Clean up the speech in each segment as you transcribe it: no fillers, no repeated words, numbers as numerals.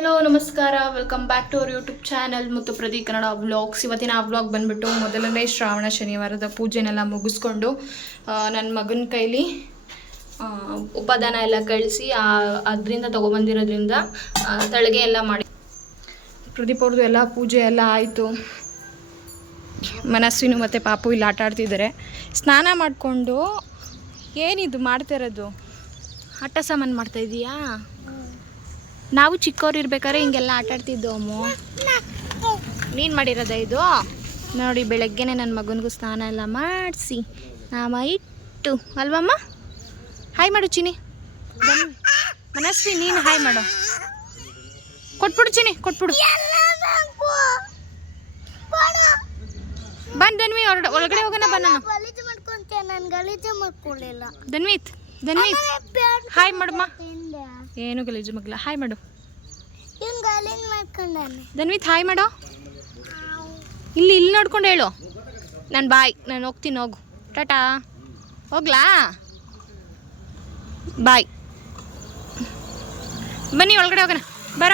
Hello ನಮಸ್ಕಾರ, welcome back to our YouTube channel ಮತ್ತು Pradeep Kannada vlogs. ಇವತ್ತಿನ ಆ ವ್ಲಾಗ್ ಬಂದ್ಬಿಟ್ಟು ಮೊದಲನೇ ಶ್ರಾವಣ ಶನಿವಾರದ ಪೂಜೆನೆಲ್ಲ ಮುಗಿಸ್ಕೊಂಡು ನನ್ನ ಮಗನ ಕೈಲಿ ಉಪದಾನ ಎಲ್ಲ ಕಳಿಸಿ ಅದರಿಂದ ತೊಗೊಬಂದಿರೋದ್ರಿಂದ ತಳಗೆ ಎಲ್ಲ ಮಾಡಿ ಪ್ರದೀಪ್ ಅವ್ರದ್ದು ಎಲ್ಲ ಪೂಜೆ ಎಲ್ಲ ಆಯಿತು. ಮನಸ್ವಿನು ಮತ್ತು ಪಾಪು ಇಲ್ಲಿ ಆಟ ಆಡ್ತಿದ್ದಾರೆ. ಸ್ನಾನ ಮಾಡಿಕೊಂಡು ಏನಿದು ಮಾಡ್ತಾ ಇರೋದು? ಆಟ ಸಾಮಾನು ಮಾಡ್ತಾಯಿದ್ದೀಯಾ? ನಾವು ಚಿಕ್ಕವ್ರು ಇರ್ಬೇಕಾದ್ರೆ ಹಿಂಗೆಲ್ಲ ಆಟ ಆಡ್ತಿದ್ದೋ ಅಮ್ಮ. ನೀನು ಮಾಡಿರೋದ ಇದು? ನೋಡಿ, ಬೆಳಗ್ಗೆನೆ ನನ್ನ ಮಗನಿಗೂ ಸ್ನಾನ ಎಲ್ಲ ಮಾಡಿಸಿ ನಾಮ ಇಟ್ಟು ಅಲ್ವಮ್ಮ? ಹಾಯ್ ಮಾಡು ಚಿನಿ. ಮನಸ್ವಿ ನೀನು ಹಾಯ್ ಮಾಡು. ಕೊಟ್ಬಿಡು ಚಿನಿ, ಕೊಟ್ಬಿಡು. ಬನ್ ಧನ್ವಿ, ಒಳಗಡೆ ಹೋಗೋಣ. ಬನ್ನ ಧನ್ವಿತ್ ಹಾಯ್ ಮಾಡಮ್ಮ. ಏನು ಗಲೀಜು ಮಗ್ಲ, ಹಾಯ್ ಮಾಡು. ಧನ್ವಿತ್ ಹಾಯ್ ಮಾಡೋ. ಇಲ್ಲಿ ನೋಡ್ಕೊಂಡು ಹೇಳು. ನಾನು ಬಾಯ್, ನಾನು ಹೋಗ್ತೀನಿ, ಹೋಗು. ಟಾಟಾ, ಹೋಗ್ಲಾ? ಬಾಯ್. ಬನ್ನಿ ಒಳಗಡೆ ಹೋಗೋಣ, ಬರ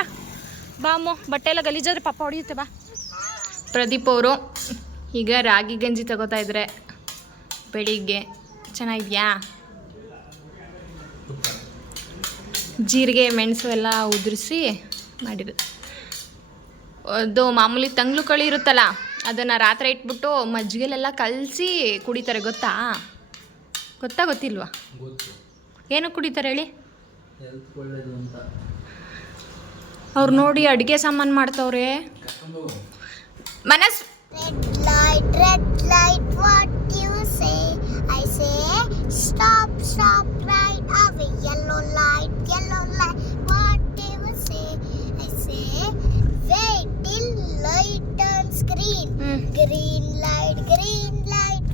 ಬಾ ಅಮ್ಮೋ. ಬಟ್ಟೆ ಎಲ್ಲ ಗಲೀಜಾದ್ರೆ ಪಾಪ ಹೊಡಿಯುತ್ತೆ, ಬಾ. ಪ್ರದೀಪ್ ಅವರು ಈಗ ರಾಗಿ ಗಂಜಿ ತಗೋತಾ ಇದ್ರೆ ಬೆಳಿಗ್ಗೆ. ಚೆನ್ನಾಗಿದ್ಯಾ? ಜೀರಿಗೆ ಮೆಣಸು ಎಲ್ಲ ಉದುರಿಸಿ ಮಾಡಿರೋದು. ಅದು ಮಾಮೂಲಿ ತಂಗ್ಳು ಕಳಿ ಇರುತ್ತಲ್ಲ, ಅದನ್ನು ರಾತ್ರಿ ಇಟ್ಬಿಟ್ಟು ಮಜ್ಜಿಗೆಲೆಲ್ಲ ಕಲಸಿ ಕುಡಿತಾರೆ. ಗೊತ್ತಾ ಗೊತ್ತಿಲ್ವಾ? ಏನು ಕುಡಿತಾರೆ ಹೇಳಿ? ಅವ್ರು ನೋಡಿ ಅಡುಗೆ ಸಾಮಾನು ಮಾಡ್ತವ್ರೆ. ಮನಸ್ red light, what you say? I say stop right away. Yellow light, what you say? I say wait till light turns green. Green light,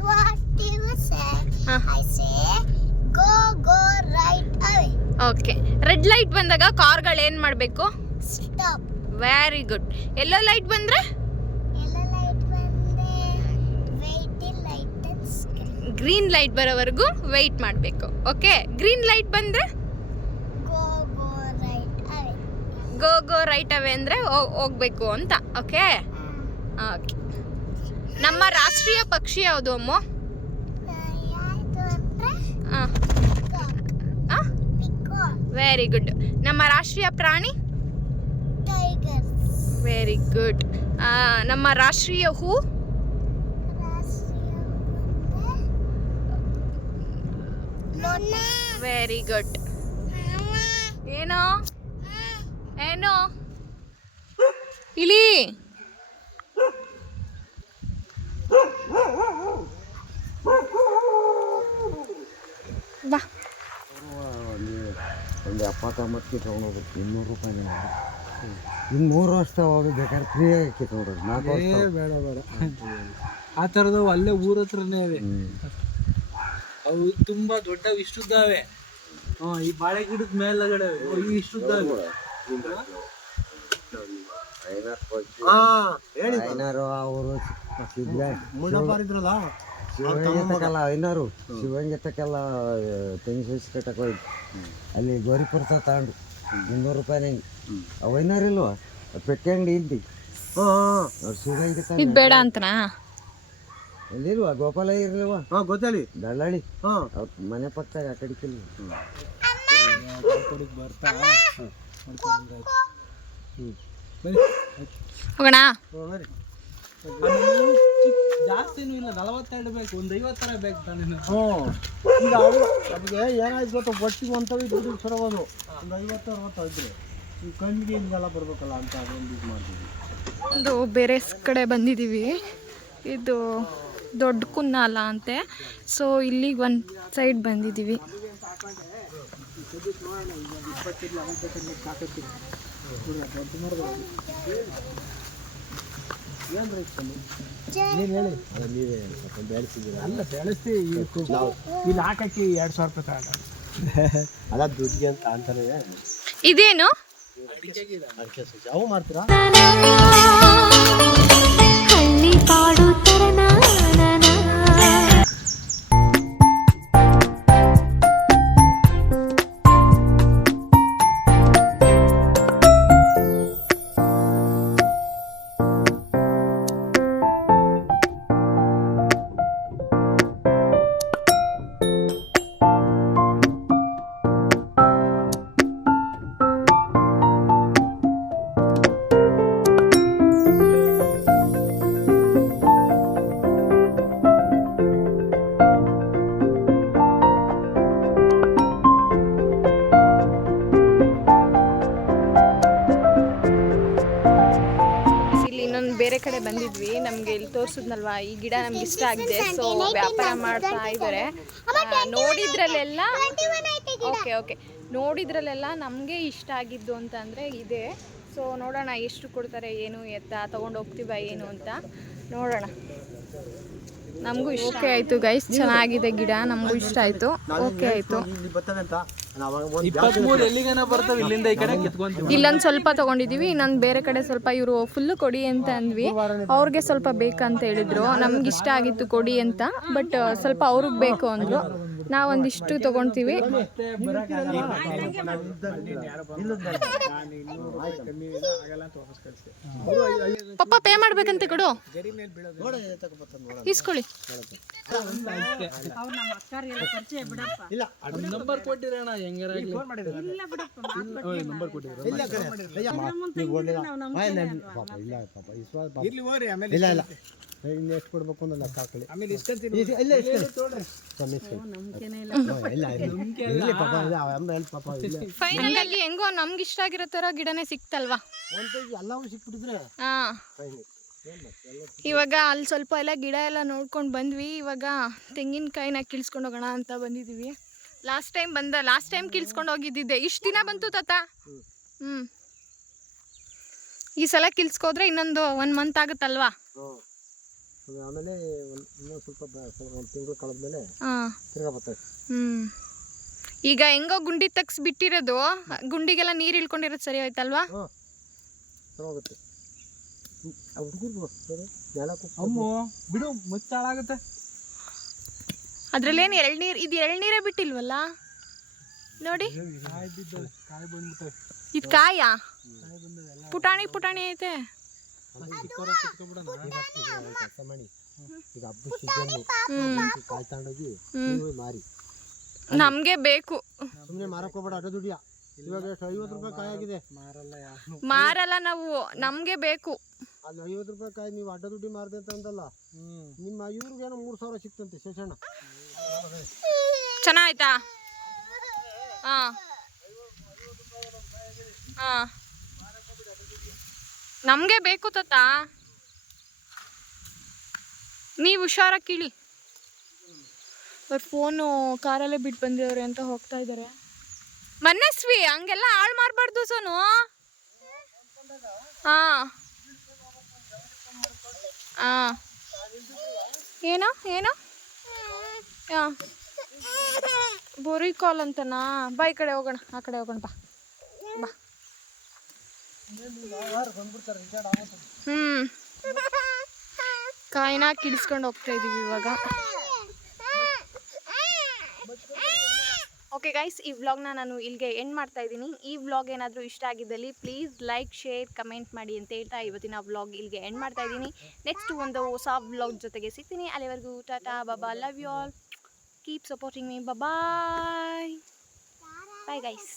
what you say? I say go right away. Okay. Red light ಬಂದಾಗ ಕಾರ್ಗಳು ಏನು ಮಾಡಬೇಕು? Stop. Very good. Yellow light ಬಂದರೆ green light ಬರೋವರೆಗೂ wait ಮಾಡಬೇಕು. Okay. Green light ಬಂದರೆ go right away ಅಂದರೆ ಹೋಗ್ಬೇಕು ಅಂತ. ಓಕೆ. ಓಕೆ. ನಮ್ಮ ರಾಷ್ಟ್ರೀಯ ಪಕ್ಷಿ ಯಾವುದು ಅಮ್ಮ? Very good. ನಮ್ಮ ರಾಷ್ಟ್ರೀಯ ಪ್ರಾಣಿ? ಟೈಗರ್. Very good. ನಮ್ಮ ರಾಷ್ಟ್ರೀಯ ಹೂ? Very good. ಏನೋ ಇಲಿ? ಬಾ. ಒಂದು 70-80 ತೊಗೊಂಡೋಗ್ಬೇಕು. 200 ರೂಪಾಯಿ. ಇನ್ನು 3 ವರ್ಷ ಹೋಗಿ ಬೇಕಾದ್ರೆ ಫ್ರೀಯಾಗಿ ಕಿತ್ಕೊಂಡ್ರು. 4 ವರ್ಷ ಬೇಡ ಆ ಥರದವು ಅಲ್ಲೇ ಊರ ಹತ್ರನೇ ಇವೆ. ಅವು ತುಂಬಾ ದೊಡ್ಡ ಇಷ್ಟುದ್ದಾವೆ. ಈ ಬಾಳೆ ಗಿಡದ ಮೇಲ್ಗಡೆ ಇಷ್ಟುದ್ದಾವೆ. ಐನಾರು ಅವರು ಮುಳ್ಳಪ್ಪಾರಿದ್ರಲ್ಲ, ಐನಾರು ಶಿವಂಗೆ ತಕ್ಕೆಲ್ಲ ತೆಂಗಿನ ಕಟ್ಟಕ್ಕೆ ಹೋಯ್ತು. ಅಲ್ಲಿ ಗೋರಿಪುರ ತಗೊಂಡು 200 ರೂಪಾಯಿ ನಂಗೆ. ಅವು ಐನಾರು ಇಲ್ವಾ? ಪೆಟ್ಟಿ ಅಂಗಡಿ ಇದ್ದಿ ಶಿವಂಗೆ ಇದು ಬೇಡ ಅಂತನಾ? ಎಲ್ಲಿಲ್ವಾ? ಗೋಪಾಲ ಇರ್ಲಿಲ್ವಾ? ಗೊತ್ತಲ್ಲಿ ದಳ್ಳಾಳಿ ಮನೆ ಪಕ್ಕ ಆ ಕಡಿಕಿಲ್ಲ. ಹೋಗೋಣ. ಜಾಸ್ತಿನೂ ಇಲ್ಲ, 42 ಬೇಕು, ಒಂದು 50 ಬೇಕು ತಾನೇ. ಈಗ ಅದಕ್ಕೆ ಏನಾಯ್ತು ಗೊತ್ತಾ? ಒಟ್ಟಿಗೆ ಒಂಥವು ಇದ್ದು ಸರಬೋದು. ಒಂದು 50-60 ಇದ್ರೆ ಈ ಕಣ್ಣಿಗೆ ಹಿಂಗೆಲ್ಲ ಬರ್ಬೇಕಲ್ಲ ಅಂತ ಅದೊಂದು ಇದು ಮಾಡ್ತೀವಿ. ಒಂದು ಬೇರೆ ಕಡೆ ಬಂದಿದ್ದೀವಿ. ಇದು ದೊಡ್ಡ ಕುನ್ನಾಲ ಅಂತೆ. ಸೊ ಇಲ್ಲಿಗೆ ಒಂದು ಸೈಡ್ ಬಂದಿದ್ದೀವಿ. ಇಲ್ಲಿ ಹಾಕಕ್ಕೆ 2000 ರೂಪಾಯಿ ತಗೊಂಡು ಅದ ದುಡ್ಡಿಗೆ ಅಂತ ಅಂತಾನೆ. ಇದೇನು ಅವು ಮಾಡ್ತೀರಾ? ಬೇರೆ ಕಡೆ ಬಂದಿದ್ವಿ, ನಮಗೆ ಇಲ್ಲಿ ತೋರಿಸಿದ್ನಲ್ವಾ ಈ ಗಿಡ ನಮ್ಗೆ ಇಷ್ಟ ಆಗಿದೆ. ಸೊ ವ್ಯಾಪಾರ ಮಾಡ್ತಾ ಇದ್ದಾರೆ. ನೋಡಿದ್ರಲ್ಲೆಲ್ಲ ಓಕೆ ನೋಡಿದ್ರಲ್ಲೆಲ್ಲ ನಮಗೆ ಇಷ್ಟ ಆಗಿದ್ದು ಅಂತ ಅಂದರೆ ಇದೆ. ಸೊ ನೋಡೋಣ ಎಷ್ಟು ಕೊಡ್ತಾರೆ ಏನು ಎತ್ತ ತೊಗೊಂಡು ಹೋಗ್ತೀವ ಏನು ಅಂತ ನೋಡೋಣ. ನಮಗೂ ಇಷ್ಟ ಆಯಿತು ಗೈಸ್, ಚೆನ್ನಾಗಿದೆ ಗಿಡ, ನಮಗೂ ಇಷ್ಟ ಆಯಿತು. ಓಕೆ ಆಯಿತು. 23 ಎಲ್ಲಿಗೇನ ಬರ್ತಾವೆ ಇಲ್ಲಿಂದ ಈ ಕಡೆ ಕಿತ್ಕೊಂತೀವಿ. ಇಲ್ಲೊಂದು ಸ್ವಲ್ಪ ತೊಗೊಂಡಿದ್ದೀವಿ, ಇನ್ನೊಂದು ಬೇರೆ ಕಡೆ ಸ್ವಲ್ಪ ಇವರು ಫುಲ್ಲು ಕೊಡಿ ಅಂತ ಅಂದ್ವಿ. ಅವ್ರಿಗೆ ಸ್ವಲ್ಪ ಬೇಕಂತ ಹೇಳಿದ್ರು, ನಮ್ಗೆ ಇಷ್ಟ ಆಗಿತ್ತು ಕೊಡಿ ಅಂತ, ಬಟ್ ಸ್ವಲ್ಪ ಅವ್ರಿಗೆ ಬೇಕು ಅಂದರು. ನಾವೊಂದಿಷ್ಟು ತೊಗೊಳ್ತೀವಿ. ಪಪ್ಪ ಪೇ ಮಾಡ್ಬೇಕಂತೆ, ಕೊಡು, ಇಸ್ಕೊಳ್ಳಿ. ನಂಬರ್ ಕೊಟ್ಟಿರೋಣ ಹೆಂಗಾರ ನಂಬರ್ ಎಷ್ಟು ಕೊಡ್ಬೇಕು ಅನ್ನೋ ಲೆಕ್ಕ ಹಾಕೊಳ್ಳಿ. ಫೈನಲ್ ಆಗಿ ಹೆಂಗೋ ನಮ್ಗೆ ಇಷ್ಟ ಆಗಿರೋ ತರ ಗಿಡನೇ ಸಿಕ್ತಲ್ವಾ. ಎಲ್ಲವೂ ಸಿಕ್ಬಿಟ್ಟಿದ್ರೆ ಹಾ, ಇವಾಗ ಅಲ್ಲಿ ಸ್ವಲ್ಪ ಎಲ್ಲ ಗಿಡ ಎಲ್ಲ ನೋಡ್ಕೊಂಡು ಬಂದ್ವಿ. ಇವಾಗ ತೆಂಗಿನಕಾಯಿನ ಕೀಳ್ಸ್ಕೊಂಡು ಹೋಗೋಣ ಅಂತ ಬಂದಿದ್ದೀವಿ. ಲಾಸ್ಟ್ ಟೈಮ್ ಕೀಳ್ಸ್ಕೊಂಡು ಹೋಗಿದ್ದಿದ್ದೆ. ಇಷ್ಟು ದಿನ ಬಂತು ತಾತ. ಈ ಸಲ ಕಿಲ್ಸ್ಕೋದ್ರೆ ಇನ್ನೊಂದು 1 ಮಂತ್ ಆಗುತ್ತಲ್ವಾ. ಆಮೇಲೆ ಇನ್ನೊಂದು ಸ್ವಲ್ಪ ಒಂದು ತಿಂಗಳು ಕಳೆದ್ಮೇಲೆ ತಿರ್ಗಾ ಬರ್ತದೆ. ಈಗ ಹೆಂಗೋ ಗುಂಡಿ ತಗ್ಸ್ ಬಿಟ್ಟಿರೋದು, ಗುಂಡಿಗೆಲ್ಲ ನೀರು ಇಳ್ಕೊಂಡಿರೋದು ಸರಿ ಹೋಯ್ತಲ್ವಾ. ಹೋಗುತ್ತೆ ಹುಡುಗರು ಅಮ್ಮು ಬಿಡು ಮುಚ್ಚಾಳಾಗುತ್ತೆ. ಅದ್ರಲ್ಲೇನು ಎಳ್ನೀರು, ಇದು ಎಳ್ನೀರೇ ಬಿಟ್ಟಿಲ್ವಲ್ಲ ನೋಡಿ. ಇದು ಕಾಯಾ ಪುಟಾಣಿ ಐತೆ. ಕೆಲಸ ಮಾಡಿ ಈಗ ಹಬ್ಬದ ಸೀಸನ್ ಕಾಯಿ ತಗೊಂಡೋಗಿ ಮಾರಿ. ನಮ್ಗೆ ಬೇಕು, ಸುಮ್ಮನೆ ಮಾರಕ್ ಹೋಗ್ಬೇಡ, ಅಡ್ಡ ದುಡಿಯ. ಇವಾಗ ಎಷ್ಟು 50 ರೂಪಾಯಿ ಕಾಯಿ ಆಗಿದೆ. ಮಾರಲ್ಲ ನಾವು, ನಮ್ಗೆ ಬೇಕು. ಅಲ್ಲಿ 50 ರೂಪಾಯಿ ಕಾಯಿ ನೀವು ಅಡ್ಡ ದುಡ್ಡಿ ಮಾರ್ದೆ ಅಂತ ಅಂದಲ್ಲ, ನಿಮ್ಮ ಇವ್ರಿಗೇನೋ 3000 ಸಿಕ್ತಂತೆ ಶೇಷಣ್ಣ. ಚೆನ್ನಾಯ್ತಾ? ನಮ್ಗೆ ಬೇಕು ತಾತ, ನೀವು ಹುಷಾರಾಗಿ ಕೀಳಿ. ಫೋನು ಕಾರಲ್ಲೇ ಬಿಟ್ಟು ಬಂದಿರೋರೆ ಅಂತ ಹೋಗ್ತಾ ಇದ್ದಾರೆ. ಮನಸ್ವಿ ಹಂಗೆಲ್ಲ ಹಾಳು ಮಾಡಬಾರ್ದು ಸೋನು. ಏನೋ ಬೋರಿ ಕಾಲ್ ಅಂತನಾ. ಬಾ ಈ ಕಡೆ ಹೋಗೋಣ, ಆ ಕಡೆ ಹೋಗೋಣ, ಬಾ. ಕಾಯಿನ ಕಿಡಿಸ್ಕೊಂಡು ಹೋಗ್ತಾ ಇದೀವಿ ಇವಾಗ. ಓಕೆ ಗೈಸ್, ಈ ವ್ಲಾಗ್ನ ನಾನು ಇಲ್ಲಿಗೆ ಎಂಡ್ ಮಾಡ್ತಾ ಇದ್ದೀನಿ. ಈ ವ್ಲಾಗ್ ಏನಾದರೂ ಇಷ್ಟ ಆಗಿದ್ದಲ್ಲಿ ಪ್ಲೀಸ್ ಲೈಕ್, ಶೇರ್, ಕಮೆಂಟ್ ಮಾಡಿ ಅಂತ ಹೇಳ್ತಾ ಇವತ್ತಿನ ವ್ಲಾಗ್ ಇಲ್ಲಿಗೆ ಎಂಡ್ ಮಾಡ್ತಾ ಇದ್ದೀನಿ. ನೆಕ್ಸ್ಟ್ ಒಂದು ಹೊಸ ವ್ಲಾಗ್ ಜೊತೆಗೆ ಸಿಗ್ತೀನಿ. ಅಲ್ಲಿವರೆಗೂ ಟಾಟಾ, ಬಾಬಾ, love you all, keep supporting me, bye guys.